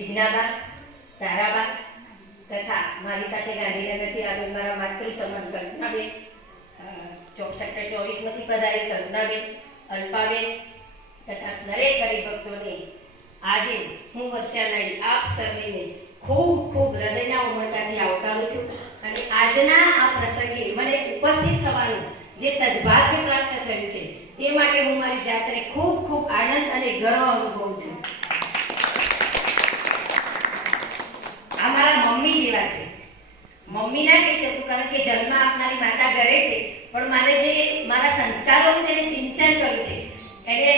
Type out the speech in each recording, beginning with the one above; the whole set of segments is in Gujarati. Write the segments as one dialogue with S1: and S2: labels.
S1: જિજ્ઞાબા તારાબા તથા મારી સાથે ગાંધીનગરથી આવેલ મારા માતૃ સમાન ચોક સેક્ટર ચોવીસમાંથી પધારેલ કલ્પનાબેન, અલ્પાબેન તથા દરેક હરિભક્તોને આજે હું વર્ષાનાઈ આપ સર્વેને ખૂબ ખૂબ હૃદયના ઉમળકાથી આવકારું છું અને આજના આ પ્રસંગે મને ઉપસ્થિત થવાનું જે સદભાગ્ય પ્રાપ્ત થયું છે તે માટે હું મારી જાતને ખૂબ ખૂબ આનંદ અને ગર્વ અનુભવું છું આ મારા જેવા છે. મમ્મી ના કહી શકું, કારણ કે જન્મ આપનારી માતા ઘરે છે, પણ મારે જે મારા સંસ્કારોનું જેને સિંચન કર્યું છે, એને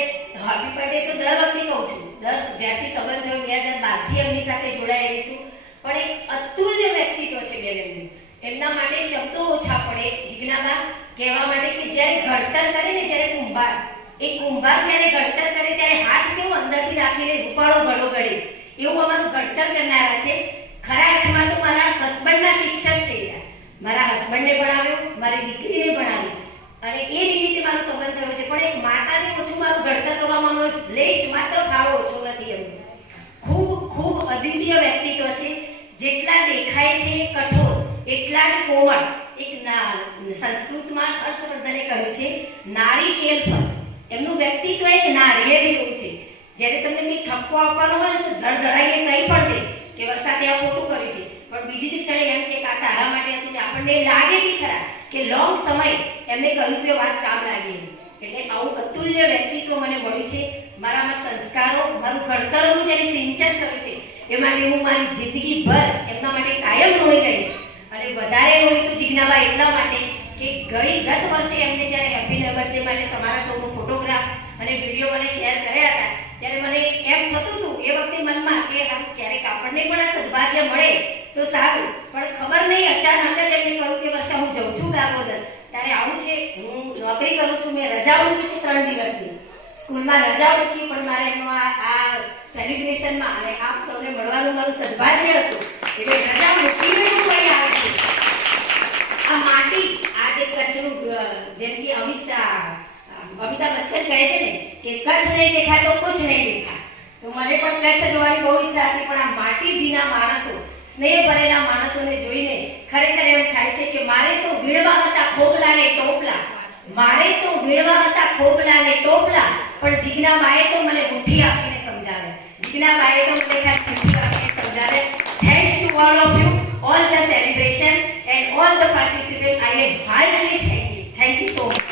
S1: હેપી બર્થડે તો દર વખતે કહું છું. દસ જ્યારથી સંબંધ થયો, બે હજાર બારથી એમની સાથે જોડાયેલી છું. પણ એક અતુલ્ય વ્યક્તિત્વ છે બેન એમના માટે શબ્દો ઓછા પડે જિજ્ઞાબા કહેવા માટે કે જ્યારે ઘડતર કરે ને જ્યારે કુંભાર, એ કુંભાર જ્યારે ઘડતર કરે ત્યારે હાથ કેવો અંદરથી રાખીને રૂપાળો ઘડો ઘડે એવું અમારું ઘડતર કરનારા છે. ખરા અર્થમાં તો મારા હસબન્ડના શિક્ષક છે. મારા હસબન્ડને ભણાવ્યો, મારી દીકરીને ભણાવી અને એ નિમિત્તે મારો સંબંધ થયો છે. પણ એક માતાને ઓછું મારું ઘડતર કરવામાં મારો લેશ માત્ર ફાળો ઓછો નથી એમ. ખૂબ ખૂબ અદ્વિતીય વ્યક્તિત્વ છે. જેટલા દેખાય છે કઠોર, એટલા જ કોમળ. એક સંસ્કૃતમાં હર્ષવર્ધને કહ્યું છે, નારી કેલ એમનું વ્યક્તિત્વ એક નારિયેળ જેવું છે. જ્યારે તમને કંઈ ઠપકો આપવાનો હોય તો ધડધડાઈને કંઈ પણ દે. કે વરસાદે આ ખોટું કર્યું છે. પણ બીજી ક્ષણે એમ કે આ તારા માટે હતું ને આપણને લાગે બી ખરા કે લોંગ સમય એમને કહ્યું કે વાત કામ લાગી એટલે આવું અતુલ્ય વ્યક્તિત્વ મને મળ્યું છે. મારામાં સંસ્કારો, મારું ઘડતરનું જેને સિંચન કર્યું છે, એ માટે હું મારી જિંદગી ભર એમના માટે કાયમ રોઈ રહીશ. અને વધારે હોય તો જિજ્ઞાબા એટલા માટે કે ગઈ ગત વર્ષે એમને જ્યારે હેપી બર્થડે માટે તમારા સૌનો ફોટોગ્રાફ્સ અને વીડિયો મને શેર કર્યા હતા, ત્યારે મને એમ થતું હતું, એ વખતે મનમાં કે પણ મળે તો સારું. પણ ખબર નહીં, અચાનક જ એમને કહ્યું કે વર્ષા, હું જઉં છું દામોદર ત્યારે આવું છે, હું નોકરી કરું છું, મેં રજા મૂકી છે ત્રણ દિવસની. સ્કૂલમાં રજા મૂકી, પણ મારે એમનો આ સેલિબ્રેશનમાં અને આપ સૌને મળવાનું મારું સદભાગ્ય હતું. એટલે રજા મૂકીને હું અહીં આવે છું. આ માટી, આ જે કચ્છનું જેમ કે અમિત શાહ, અમિતાભ બચ્ચન કહે છે ને, કે કચ્છ નહીં દેખા તો કુછ નહીં દેખા તો મને પણ કચ્છ જોવાની બહુ ઈચ્છા હતી, પણ આ માટી ભીના માણસો સ્નેહ ભરેલા માણસોને જોઈને ખરેખર એમ થાય છે કે મારે તો વીણવા હતા ખોબલા ને ટોપલા મારે તો વીણવા હતા ખોબલા ને ટોપલા, પણ જીજ્ઞાબાએ તો મને ઉઠી આપીને સમજાવે જીજ્ઞાબાએ તો મને ખાલી મુઠ્ઠી આપીને સમજાવે thanks to all of you all the celebration and all the participants. I am heartily thank you thank you so much.